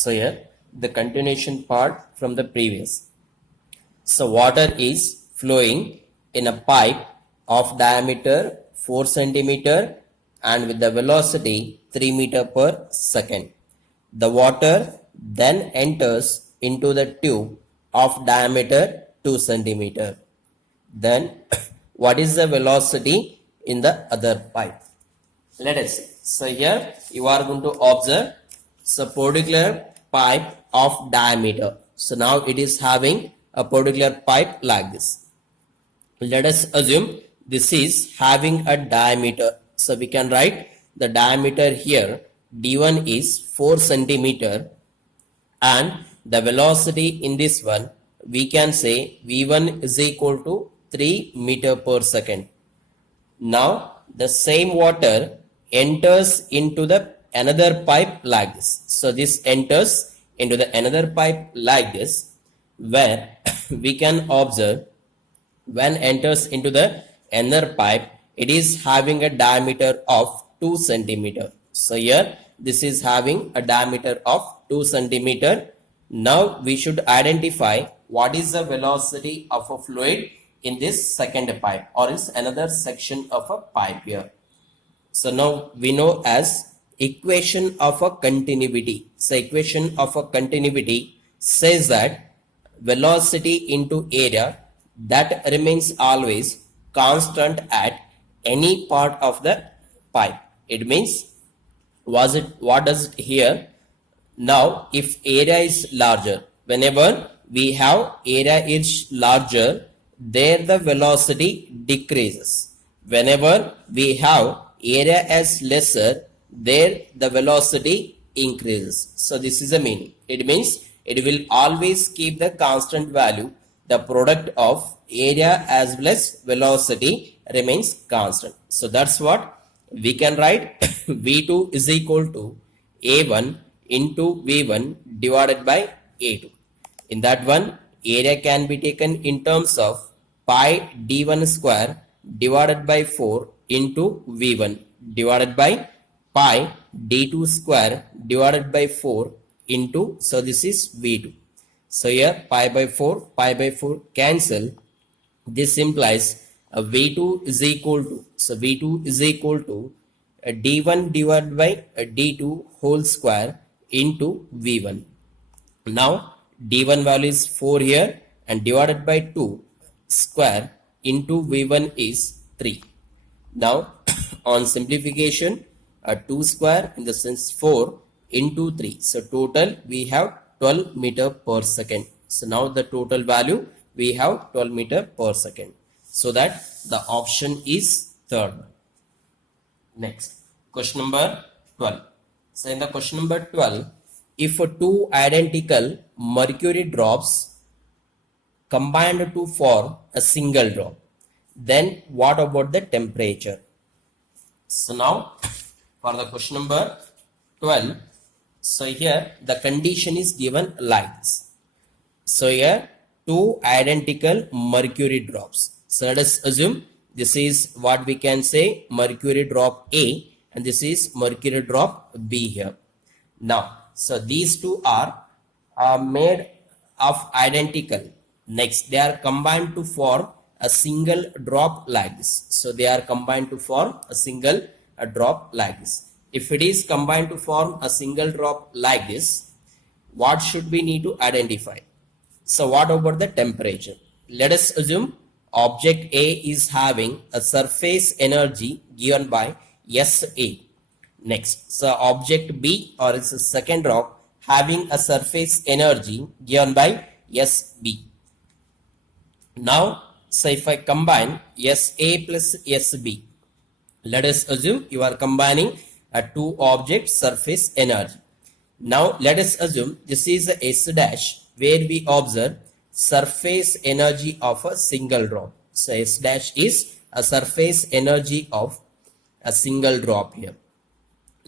So here the continuation part from the previous. So water is flowing in a pipe of diameter 4 centimeter and with the velocity 3 meter per second. The water then enters into the tube of diameter 2 centimeter. Then what is the velocity in the other pipe? Let us see. So here you are going to observe a particular pipe of diameter. So now it is having a particular pipe like this. Let us assume this is having a diameter. So we can write the diameter here. D1 is 4 centimeter and the velocity in this one we can say V1 is equal to 3 meter per second. Now the same water enters into the another pipe like this. So this enters into the another pipe like this, where we can observe when enters into the another pipe, it is having a diameter of 2 centimeter. So here this is having a diameter of 2 centimeter. Now we should identify what is the velocity of a fluid in this second pipe or is another section of a pipe here. So now we know as equation of a continuity. So equation of a continuity says that velocity into area that remains always constant at any part of the pipe. It means what does it here? Now if area is larger, whenever we have area is larger, there the velocity decreases. Whenever we have area as lesser, there the velocity increases. So this is the meaning. It means it will always keep the constant value. The product of area as well as velocity remains constant. So that's what we can write. V2 is equal to A1 into V1 divided by A2. In that one, area can be taken in terms of pi d1 square divided by 4 into V1 divided by pi d2 square divided by 4 into, so this is V2. So here pi by 4 cancel. This implies a V2 is equal to, so V2 is equal to a d1 divided by a d2 whole square into V1. Now d1 value is 4 here and divided by 2 square into V1 is 3. Now on simplification, 2 square in the sense 4 into 3. So total we have 12 meter per second. So now the total value we have 12 meter per second. So that the option is third. Next, question number 12. So in the question number 12, if two identical mercury drops combined to form a single drop, then what about the temperature? So now for the question number 12, so here the condition is given like this. So here two identical mercury drops. So let us assume this is what we can say mercury drop A and this is mercury drop B here. Now, so these two are made of identical. Next, they are combined to form a single drop like this. So they are combined to form a single drop like this. If it is combined to form a single drop like this, what should we need to identify? So what about the temperature? Let us assume object A is having a surface energy given by SA. Next, so object B or its a second rock having a surface energy given by SB. Now, so if I combine SA plus SB, let us assume you are combining a two object surface energy. Now let us assume this is a S dash where we observe surface energy of a single drop. So S dash is a surface energy of a single drop here.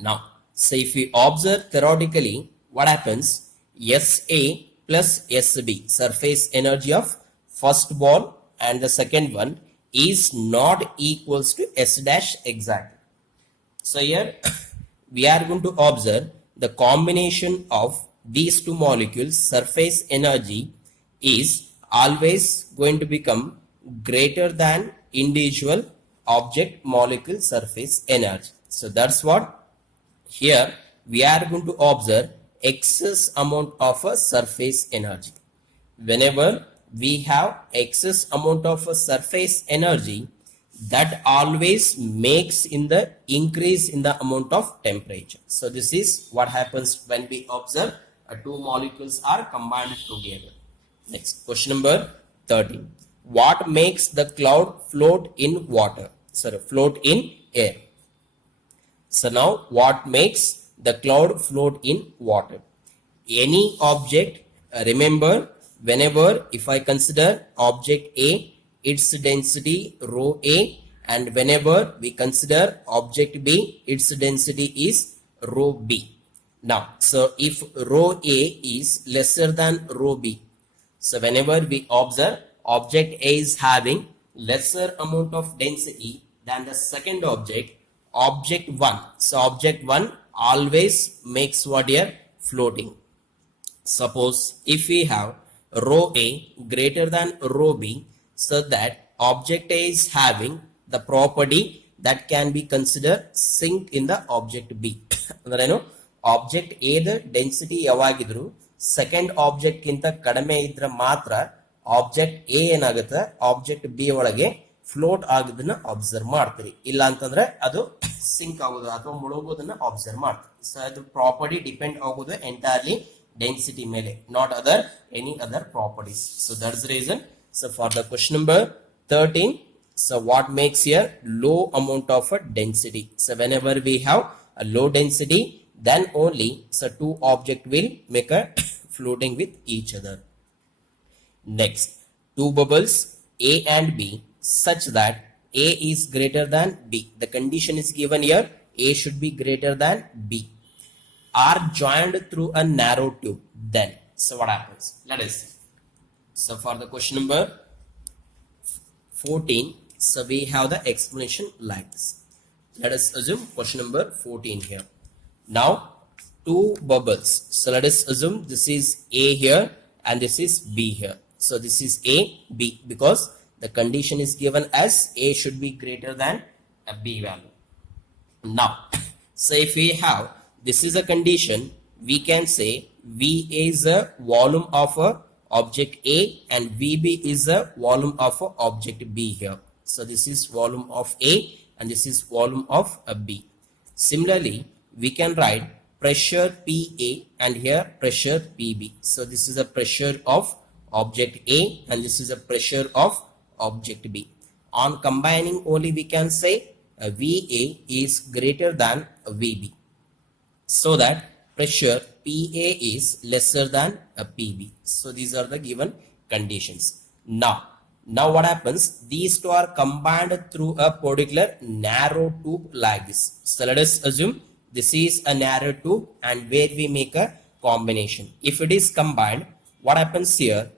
Now, so if we observe theoretically, what happens? SA plus SB, surface energy of first ball and the second one is not equals to S dash exactly. So here we are going to observe the combination of these two molecules surface energy is always going to become greater than individual object molecule surface energy. So that's what here we are going to observe excess amount of a surface energy. Whenever we have excess amount of a surface energy, that always makes in the increase in the amount of temperature. So this is what happens when we observe two molecules are combined together. Next, question number 13. What makes the cloud float in water? Sorry, float in air. So now what makes the cloud float in water? Any object, remember, whenever if I consider object A, its density rho A, and whenever we consider object B, its density is rho B. Now, so if rho A is lesser than rho B, so whenever we observe object A is having lesser amount of density than the second object, object 1. So object 1 always makes what here? Floating. Suppose if we have rho A greater than rho B, so that object A is having the property that can be considered sink in the object B. ಅಂದ್ರೆ ಏನು object A the density ಯಾವಾಗಿದ್ರು second object ಗಿಂತ ಕಡಿಮೆ ಇದ್ರೆ ಮಾತ್ರ object A ಏನಾಗುತ್ತೆ object B ಒಳಗೆ float ಆಗೋದನ್ನ observe ಮಾಡ್ತೀರಿ. ಇಲ್ಲ ಅಂತಂದ್ರೆ ಅದು ಸಿಂಕ್ ಆಗೋದು ಅಥವಾ ಮುಳುಗೋದನ್ನ ಅಬ್ಸರ್ವ್ ಮಾಡ್ತೀರಿ. ಸೊ ಅದು ಪ್ರಾಪರ್ಟಿ ಡಿಪೆಂಡ್ ಆಗೋದು ಎಂಟೈರ್ಲಿ density ಮೇಲೆ, not other any other properties. So that's the reason. So for the question number 13, so what makes here low amount of a density? So whenever we have a low density, then only so two object will make a floating with each other. Next, two bubbles A and B such that A is greater than B. The condition is given here, A should be greater than B, are joined through a narrow tube. Then, so what happens? Let us see. So for the question number 14, so we have the explanation like this. Let us assume question number 14 here. Now, two bubbles. So let us assume this is A here and this is B here. So this is A, B, because the condition is given as A should be greater than a B value. Now, so if we have this is a condition, we can say VA is a volume of a object A and VB is a volume of a object B here. So this is volume of A and this is volume of a B. Similarly, we can write pressure PA and here pressure PB. So this is a pressure of object A and this is a pressure of object B. On combining only we can say a VA is greater than a VB, so that pressure PA is lesser than a PB. So these are the given conditions. Now what happens? These two are combined through a particular narrow tube like this. So let us assume this is a narrow tube and where we make a combination. If it is combined, what happens here?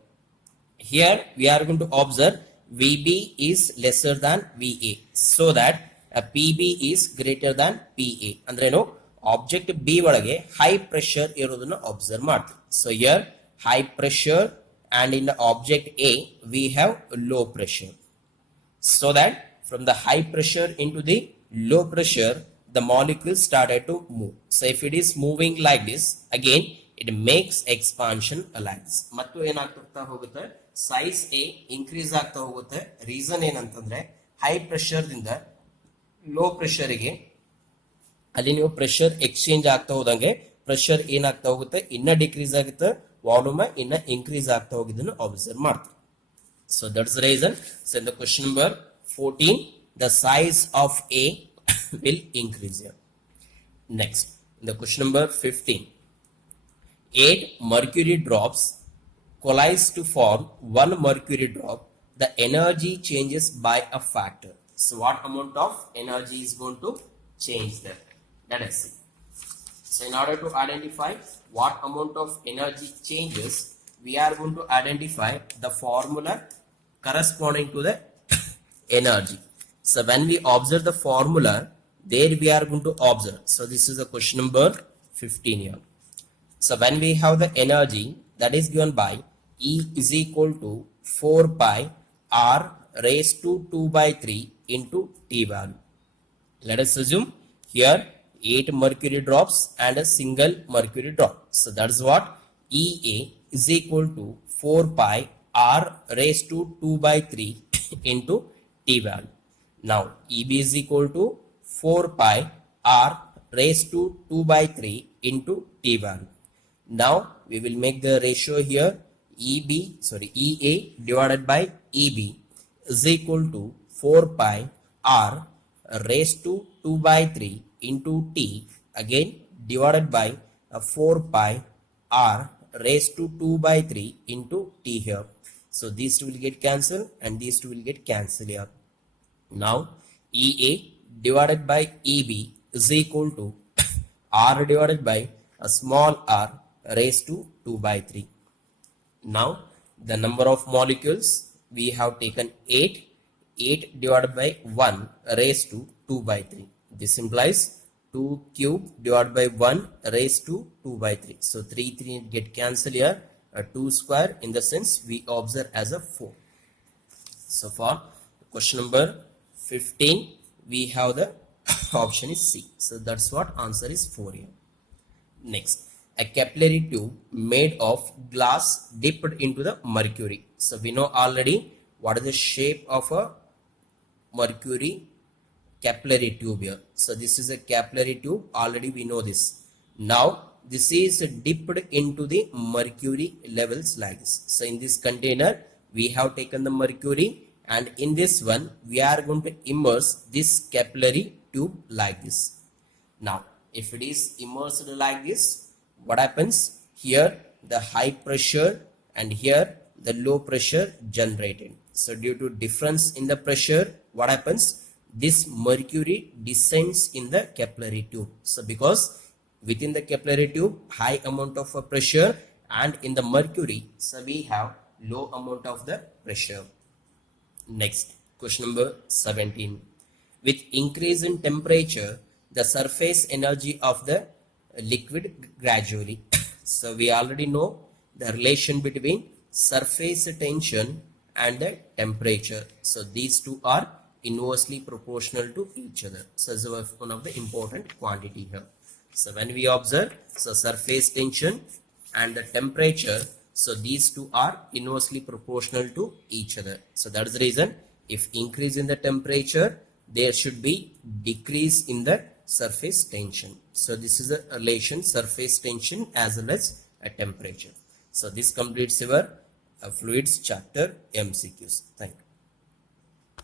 Here we are going to observe VB is lesser than VA, so that a PB is greater than PA. ಅಂದ್ರೆ ಏನು object B ಒಳಗೆ high pressure ಇರೋದನ್ನ observe ಮಾಡ್ತೀವಿ. So here high pressure and in the object A we have low pressure. So that from the high pressure into the low pressure the molecule started to move. So if it is moving like this, again it makes expansion like this. ಮತ್ತು ಏನಾಗ್ತಾ ಹೋಗುತ್ತೆ, size A increase ಆಗ್ತಾ ಹೋಗುತ್ತೆ. Reason ಏನಂತಂದ್ರೆ high pressure ದಿಂದ low pressure ಗೆ ಅಲ್ಲಿ ನೀವು ಪ್ರೆಷರ್ ಎಕ್ಸ್ಚೇಂಜ್ ಆಗ್ತಾ ಹೋದಂಗೆ ಪ್ರೆಷರ್ ಏನಾಗ್ತಾ ಹೋಗುತ್ತೆ, ಇನ್ನ ಡಿಕ್ರೀಸ್ ಆಗುತ್ತೆ, ವಾಲ್ಯೂಮ್ ಇನ್ನ ಇನ್ಕ್ರೀಸ್ ಆಗ್ತಾ ಹೋಗಿದ್ದನ್ನು ಅಬ್ಸರ್ವ್ ಮಾಡ್ತೀವಿ. So that's the reason. So in the question number 14 the size of A will increase here. Next, in the question number 15, 8 mercury drops collides to form one mercury drop. The energy changes by a factor. So what amount of energy is going to change there? Let us see. So in order to identify what amount of energy changes, we are going to identify the formula corresponding to the energy. So when we observe the formula, there we are going to observe. So this is the question number 15 here. So when we have the energy that is given by E is equal to 4 pi R raised to 2 by 3 into T value. Let us assume here 8 mercury drops and a single mercury drop. So that's what EA is equal to 4 pi R raised to 2 by 3 into T value. Now EB is equal to 4 pi R raised to 2 by 3 into T value. Now we will make the ratio here EA divided by EB is equal to 4 pi R raised to 2 by 3 into T again divided by 4 pi R raised to 2 by 3 into T here. So these two will get cancelled and these two will get cancelled here. Now EA divided by EB is equal to R divided by a small r raised to 2 by 3. Now the number of molecules we have taken 8 divided by 1 raised to 2 by 3. This implies 2 cube divided by 1 raised to 2 by 3. So 3 get cancelled here. 2 square in the sense we observe as a 4. So for question number 15 we have the option is C. So that's what answer is 4 here. Next, a capillary tube made of glass dipped into the mercury. So we know already what is the shape of a mercury capillary tube here. So this is a capillary tube, already we know this. Now this is dipped into the mercury levels like this. So in this container we have taken the mercury and in this one we are going to immerse this capillary tube like this. Now if it is immersed like this, what happens? Here the high pressure and here the low pressure generated. So due to difference in the pressure, what happens? This mercury descends in the capillary tube. So because within the capillary tube high amount of pressure and in the mercury, so we have low amount of the pressure. Next, question number 17. With increase in temperature, the surface energy of the liquid gradually. So we already know the relation between surface tension and the temperature. So these two are inversely proportional to each other. So this is one of the important quantity here. So when we observe, so surface tension and the temperature, so these two are inversely proportional to each other. So that is the reason if increase in the temperature, there should be decrease in the surface tension. So this is a relation surface tension as well as a temperature. So this completes our fluids chapter MCQs. Thank you.